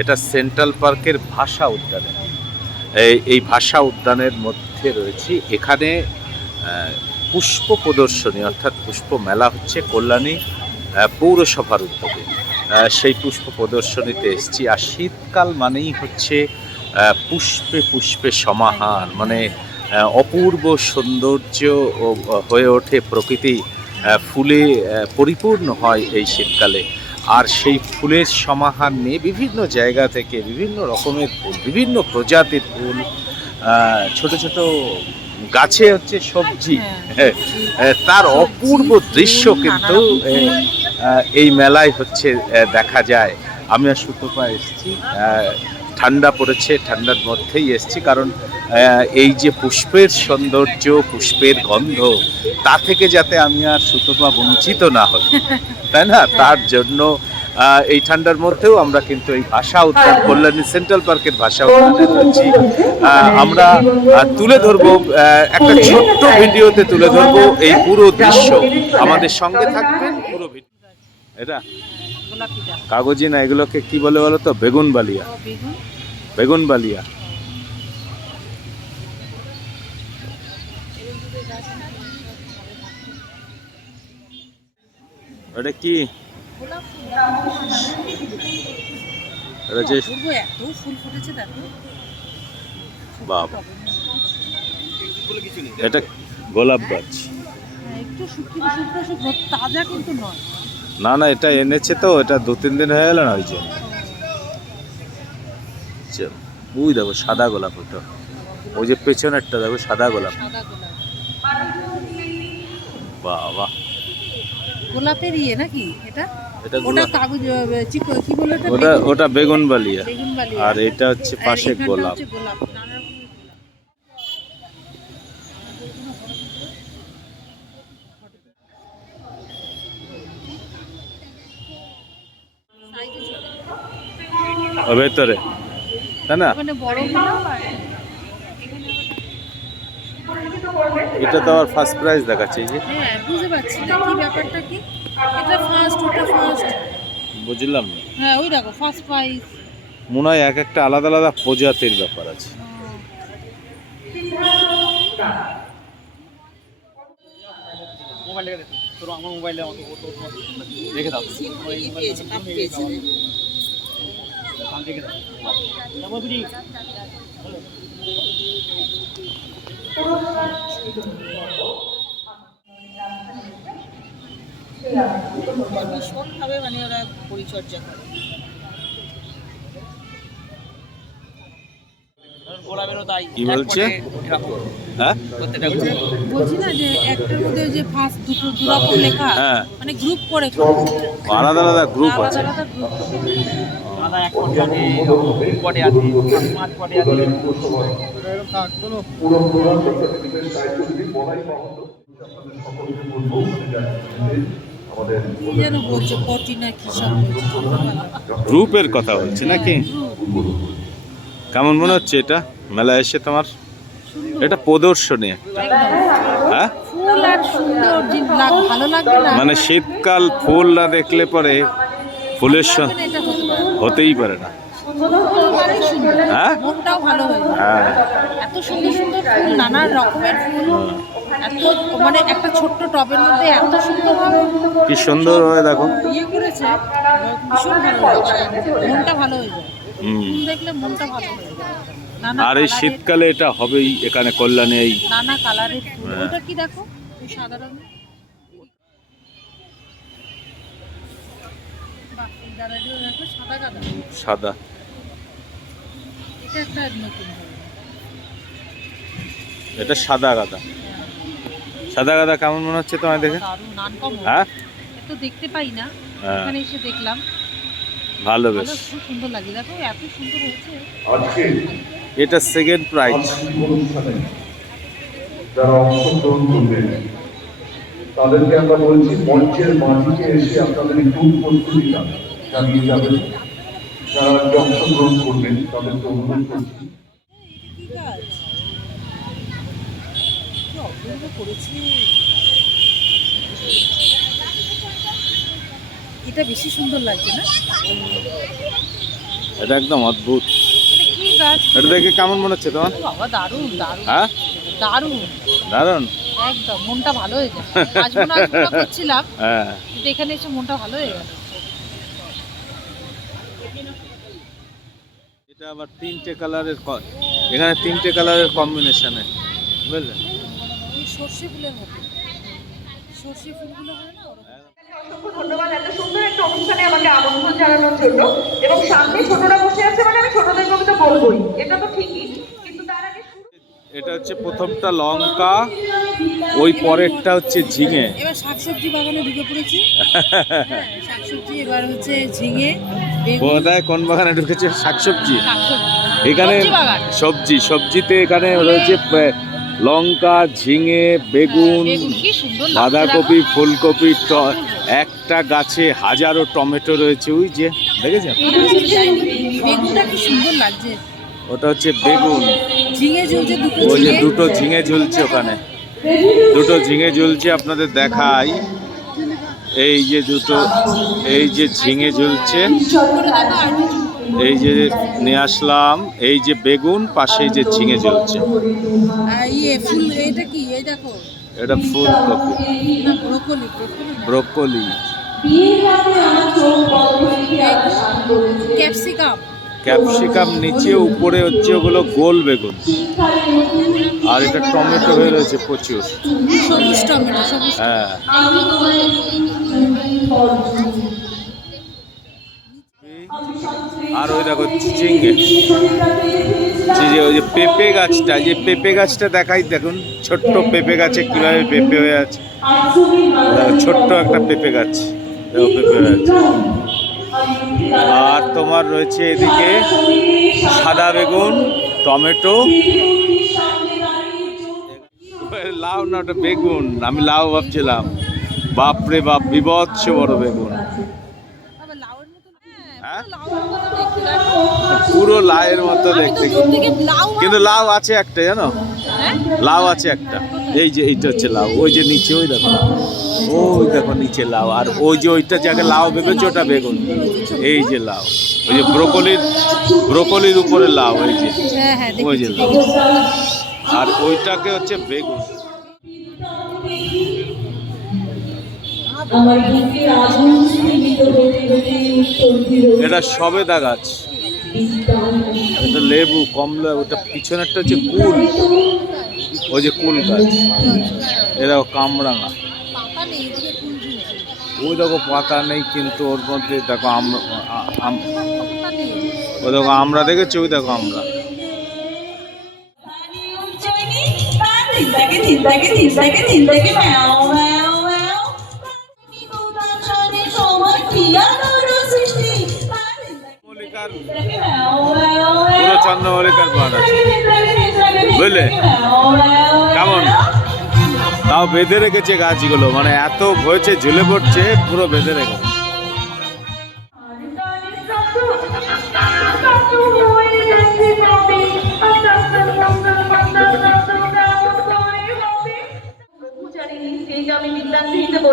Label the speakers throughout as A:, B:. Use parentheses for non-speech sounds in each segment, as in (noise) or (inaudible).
A: এটা সেন্ট্রাল পার্কের ভাষা উদ্যানে। এই ভাষা উদ্যানের মধ্যে রয়েছে। এখানে পুষ্প প্রদর্শনী, অর্থাৎ পুষ্প মেলা হচ্ছে কল্যাণী পৌরসভার উদ্যোগে। সেই পুষ্প প্রদর্শনীতে এসেছি। আর শীতকাল মানেই হচ্ছে পুষ্পে পুষ্পে সমাহার। মানে অপূর্ব সৌন্দর্য হয়ে ওঠে প্রকৃতি ফুলে পরিপূর্ণ হয় এই শীতকালে। আর সেই ফুলের সমাহার নিয়ে বিভিন্ন জায়গা থেকে বিভিন্ন রকমের ফুল বিভিন্ন প্রজাতির ফুল ছোট ছোট গাছে হচ্ছে সবজি। হ্যাঁ, তার অপূর্ব দৃশ্য কিন্তু এই মেলায় হচ্ছে দেখা যায়। আমি আর সুতপা এসেছি ঠান্ডা পড়েছে ঠান্ডার মধ্যেই এসছি। কারণ এই যে পুষ্পের সৌন্দর্য পুষ্পের গন্ধ তা থেকে যাতে আমি আর সুতপা বঞ্চিত না হই। (laughs) তাই না? তার জন্য এই ঠান্ডার মধ্যেও আমরা কিন্তু এই ভাষা উদ্যান কল্যাণী সেন্ট্রাল পার্কের ভাষা উদ্যানে রয়েছি আমরা তুলে ধরবো একটা ছোট্ট ভিডিওতে তুলে ধরবো এই পুরো দৃশ্য। আমাদের সঙ্গে থাকবেন পুরো ভিডিও। এটা? কাগজি না এগুলোকে কি বলে বলো তো? বেগুন বালিয়া।
B: বেগুন।
A: বেগুন বালিয়া। ওটা কি? এটা যে
B: অপূর্ব এত ফুল ফুটেছে দেখো।
A: বাবা। এটা গোলাপ গাছ।
B: হ্যাঁ, একটু শুকিয়ে শুকনো শুকনো তাজা কিন্তু নয়।
A: না না এটা এনেছে তো এটা দু তিন দিন হয়ে গেল না ওই চল, ওই দেখো সাদা গোলাপ ওটা। ওই যে পেছনেরটা দেখো সাদা গোলাপ। বাবা।
B: গোলাপের ইয়ে নাকি এটা? ওটা কাগজ কি বলে ওটা?
A: ওটা
B: বেগুন-
A: বালিয়া আর এটা হচ্ছে পাশে গোলাপ। ও ভেতরে তাই না এটা তো আবার ফার্স্ট প্রাইজ দেখাচ্ছে এই যে
B: হ্যাঁ বুঝতে পারছি না কি ব্যাপারটা কি এটা ফার্স্ট ওটা ফার্স্ট
A: বুঝলাম না
B: হ্যাঁ ওই দেখো ফার্স্ট প্রাইজ
A: মনে হয় এক একটা আলাদা আলাদা প্রজাতির ব্যাপার আছে
B: ভীষণভাবে মানে ওরা পরিচর্যা করে
A: কি বলছে? হ্যাঁ?
B: বলছি না যে একটার মধ্যে যে ফার্স্ট দুটো দু রকম লেখা
A: হ্যাঁ।
B: মানে গ্রুপ করে।
A: আলাদা আলাদা গ্রুপ
B: আলাদা
A: আছে।
B: আলাদা গ্রুপ
C: এক পটে আছে পটে আছে পাঁচ পটে আছে।
A: গ্রুপের কথা বলছি নাকি? কেমন মনে হচ্ছে এটা? মেলায় এসে তোমার? এটা প্রদর্শনী। একটা হ্যাঁ মানে শীতকাল ফুল না দেখলে পরে ফুলের স- হতেই পারে না। হ্যাঁ?
B: হয়ে। এত সুন্দর সুন্দর ফুল নানা রকমের ফুল এত মানে একটা ছোট্ট টবের মধ্যে এত সুন্দর
A: কি সুন্দর হয়ে দেখো।
B: ইয়ে করেছে ভীষণ ভালো মনটা ভালো হয়ে যায়। ফুল দেখলে মনটা ভালো হয়ে যায়।
A: আর এই শীতকালে এটা হবেই এখানে কল্যাণে এই
B: নানা কালারের ফুল।
A: হ্যাঁ।
B: ওটা কি দেখো? সাদা রঙের বাহ, এই গাঁদাগুলো দেখো সাদা। এটা
A: সাদা গাদা। সাদা গাদা কেমন মনে হচ্ছে তোমায় দেখে? হ্যাঁ?
B: এত দেখতে পাই না।
A: হ্যাঁ।
B: এখানে এসে দেখলাম।
A: ভালো বেশ।
B: খুব সুন্দর লাগে দেখো এত সুন্দর হয়েছে।
A: এটা সেকেন্ড প্রাইজ
D: যারা অংশগ্রহণ করবেন তাদেরকে আমরা বলছি মঞ্চের মাঝিকে এসে আপনাদের একটু প্রস্তুতিটা জানিয়ে যাবেন যারা অংশগ্রহণ করবেন তাদেরকে অনুরোধ করছি।
B: কি গাছ কি অপূর্ব করেছে এটা বেশি সুন্দর লাগছে না?
A: এটা একদম অদ্ভুত।
B: এটা
A: এটা দেখে কেমন মনে হচ্ছে তোমার?
B: বাবা দারুণ দারুণ।
A: হ্যাঁ?
B: দারুণ।
A: দারুণ?
B: একদম মনটা ভালো হয়ে যায় আসব না আসব করছিলাম।
A: হ্যাঁ।
B: কিন্তু এখানে এসে মনটা ভালো হয়ে গেল।
A: এটা আবার তিনটে কালারের এখানে তিনটে কালারের কম্বিনেশনে বুঝলে?
B: সর্ষে ফুলের মতো। সর্ষে ফুলগুলো হয় না
E: ধন্যবাদ এত সুন্দর একটা অনুষ্ঠানে আমাকে আমন্ত্রণ জানানোর জন্য। এবং সামনে ছোটরা বসে আছে মানে আমি ছোটদের কবিতা বলবোই। এটা তো ঠিকই কিন্তু তার আগে
A: এটা হচ্ছে প্রথমটা লঙ্কা ওই পরেরটা হচ্ছে ঝিঙে।
B: এবার শাকসবজি বাগানে ঢুকে পড়েছি। হ্যাঁ, শাকসবজি এবার হচ্ছে ঝিঙে।
A: কোথায় কোন বাগানে ঢুকেছে? শাকসবজি? এখানে
B: সবজি
A: সবজিতে এখানে রয়েছে লঙ্কা ঝিঙে বেগুন
B: লাগছে
A: বাঁধাকপি ফুলকপি একটা গাছে হাজারো টমেটো রয়েছে। ওই যে দেখেছেন ওটা হচ্ছে বেগুন। ওই যে দুটো ঝিঙে ঝুলছে ওখানে। দুটো ঝিঙে ঝুলছে আপনাদের দেখাই। এই যে দুটো এই যে ঝিঙে ঝুলছে। এই যে নিয়ে আসলাম এই যে বেগুন পাশে যে ঝিঙে ঝুলছে।
B: ইয়ে ফুল এটা
A: ফুলকপি
B: ব্রোকলি। ক্যাপসিকাম।
A: ক্যাপসিকাম নিচে উপরে হচ্ছে ওগুলো গোল বেগুন। আর এটা টমেটো হয়ে রয়েছে প্রচুর। হ্যাঁ। আর ওই দেখো চিচিঙ্গে। যে ওই যে পেঁপে গাছটা যে পেঁপে গাছটা দেখাই দেখুন ছোট্ট পেঁপে গাছে কীভাবে পেঁপে হয়ে আছে। ছোট্ট একটা পেঁপে গাছ। দেখো পেঁপে হয়ে আছে। আর তোমার রয়েছে এদিকে সাদা বেগুন টমেটো। লাউ না ওটা বেগুন। আমি লাউ ভাবছিলাম। বাপরে বাপ বিভৎস বড় বেগুন। হ্যাঁ? পুরো লাউয়ের মতো দেখতে। কিন্তু লাউ আছে একটা জানো?
B: হ্যাঁ?
A: লাউ আছে একটা। এই যে এইটা হচ্ছে লাউ ওই যে নিচে ওই দেখো ওই দেখো নিচে লাউ আর ওই যে ওইটা যাকে লাউ ভেবেছে ওটা বেগুন। এই যে লাউ ওই যে ব্রোকলির ব্রোকলির উপরে লাউ এই যে।
B: হ্যাঁ হ্যাঁ
A: ওই যে লাউ। আর ওইটাকে হচ্ছে বেগুন। এটা সবেদা গাছ। এটা লেবু কমলা ওটা পিছনেরটা হচ্ছে কুল। ওই যে কুল গাছ। এরা কামরাঙা। ওই দেখো পাতা নেই কিন্তু ওর মধ্যে দেখো আমরা আম-
B: পাতা নেই।
A: ওই দেখো আমরা দেখেছি ওই দেখো আমরা। চন্দ্রমল্লিকার পাহাড় আছে বুঝলে? কেমন? তাও বেঁধে রেখেছে গাছগুলো মানে এত হয়েছে, ঝুলে পড়ছে, পুরো বেঁধে রেখেছে।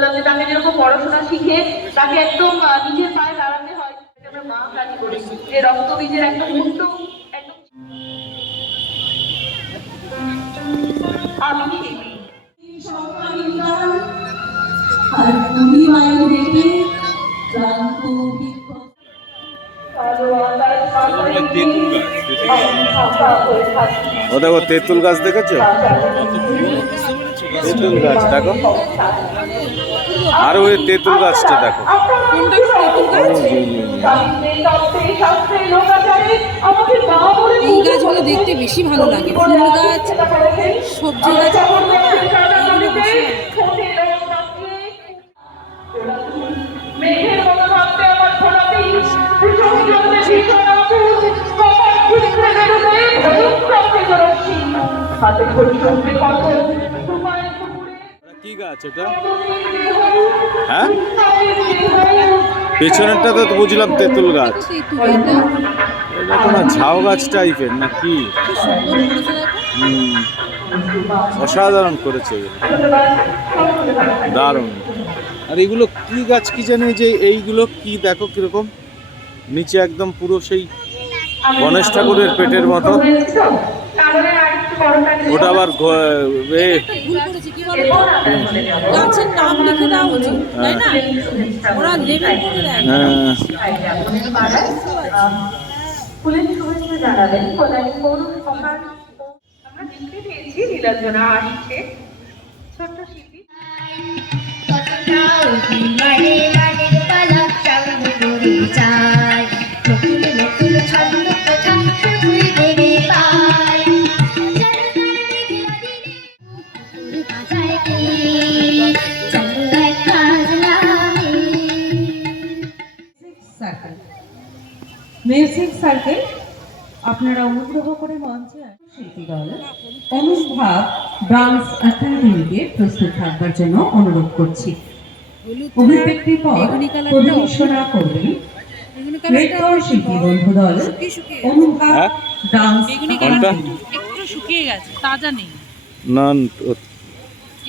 E: আমি তাকে পড়াশোনা শিখে তাকে একদম নিজের পায়ে দাঁড়াতে হয়। মা করি যে রক্ত মুহূর্ত আমি শিল্পী
F: আর তুমি মায়ের দেখে
A: ও দেখো তেঁতুল গাছ দেখেছ? তেঁতুল গাছ দেখো। আর ওই তেঁতুল গাছটা দেখো।
B: এই গাছগুলো দেখতে বেশি ভালো লাগে। ফুল গাছ সবজি গাছ।
E: হাতে ঘড়ি চলবে কত
A: কি গাছ এটা? হ্যাঁ? পেছনেরটা তো বুঝলাম তেঁতুল গাছ।
B: এটা
A: কোনো ঝাউ গাছ টাইপের না কি? অসাধারণ করেছে দারুণ। আর এগুলো কি গাছ কি জানি যে এইগুলো কি দেখো কীরকম? নিচে একদম পুরো সেই গণেশ ঠাকুরের পেটের মতো। ওটা আবার
B: গাছের নাম লিখে দেওয়া উচিত তাই না? ওরা লেবেল করে দেয়।
A: হ্যাঁ,
E: শুভেচ্ছা জানাবেন কোথায় পৌরসভার আমরা দেখতে পেয়েছি নীলাঞ্জনা আসছে। ছোট্ট শিল্পী।
G: মিউজিক সার্কেল আপনারা অনুগ্রহ করে মঞ্চে। শিল্পী দল ডান্স একাডেমিকে প্রস্তুত থাকবার জন্য অনুরোধ করছি। পর পরিবেশনা করবেন শিল্পী বন্ধু দল অনুভাব
A: হ্যাঁ?
G: ডান্স
B: একটু শুকিয়ে গেছে তাজা নেই।
A: না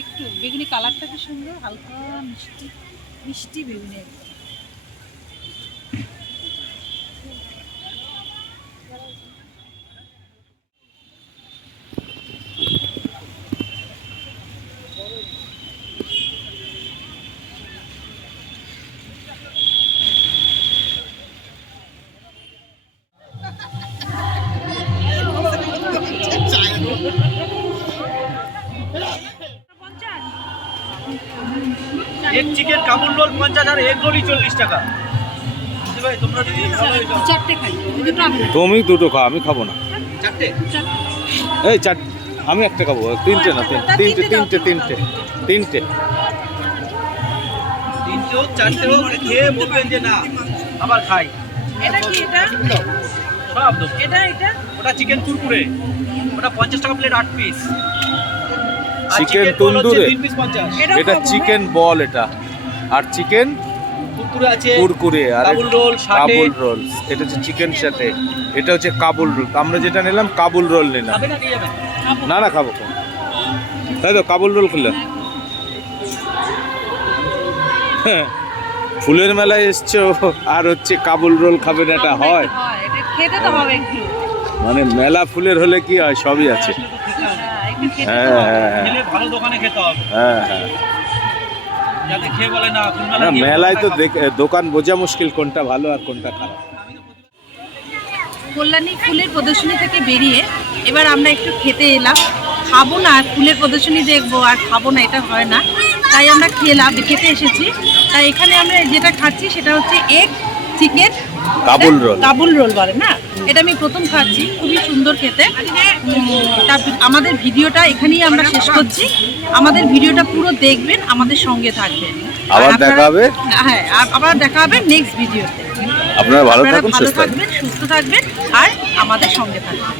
B: একটু বেগুনি কালারটা কি সুন্দর? হালকা মিষ্টি মিষ্টি বেগুনি
C: এক চিকেন কাবুল রোল পঞ্চাশ আর এগ রোলই চল্লিশ টাকা। বুঝতে তোমরা যদি
A: তুমি দুটো খাও আমি খাব না।
C: চারটে?
A: এই চার আমি একটা খাব তিনটে না তিনটে তিনটে তিনটে তিনটে
C: তিনটে। হোক চারটে হোক খেয়ে বলবেন যে না আবার খাই।
B: এটা কি এটা?
C: সব
B: এটা এটা?
C: ওটা চিকেন কুরকুরে ওটা পঞ্চাশ টাকা প্লেট আট পিস
A: Chicken তন্দুরে? এটা চিকেন বল এটা। আর চিকেন
C: কুরকুরে
A: আর
C: কাবুল রোল
A: কাবুল রোল। এটা হচ্ছে চিকেন সাথে এটা হচ্ছে কাবুল রোল। আমরা যেটা নিলাম কাবুল রোল নিলাম।
C: না
A: না খাব। তাই তো কাবুল রোল খেলাম হ্যাঁ, ফুলের মেলায় এসছো আর হচ্ছে কাবুল রোল খাবে না এটা হয়?
B: হয় এটা খেতে তো হবে একটু।
A: মানে মেলা ফুলের হলে কি হয়? সবই আছে।
C: ভালো দোকানে খেতে হবে।
A: হ্যাঁ হ্যাঁ।
C: যাতে খেয়ে বলে না ফুল
A: না
C: মেলা গিয়ে
A: মেলায় তো দোকান বোঝা মুশকিল কোনটা ভালো আর কোনটা খারাপ।
B: কল্যাণী ফুলের প্রদর্শনী থেকে বেরিয়ে এবার আমরা একটু খেতে এলাম। খাব না ফুলের প্রদর্শনী দেখব আর খাব না এটা হয় না। তাই আমরা খেলাম খেতে এসেছি। তাই এখানে আমরা যেটা খাচ্ছি সেটা হচ্ছে egg chicken
A: Kabul roll.
B: Kabul roll বলে না? এটা আমি প্রথম খাচ্ছি খুবই সুন্দর খেতে। তা আমাদের ভিডিওটা এখানেই আমরা শেষ করছি। আমাদের ভিডিওটা পুরো দেখবেন আমাদের সঙ্গে থাকবেন।
A: আবার দেখা হবে?
B: হ্যাঁ আবার দেখা হবে নেক্সট ভিডিওতে
A: আপনারা ভালো থাকুন সুস্থ
B: থাকবেন সুস্থ থাকবেন আর আমাদের সঙ্গে থাকবেন।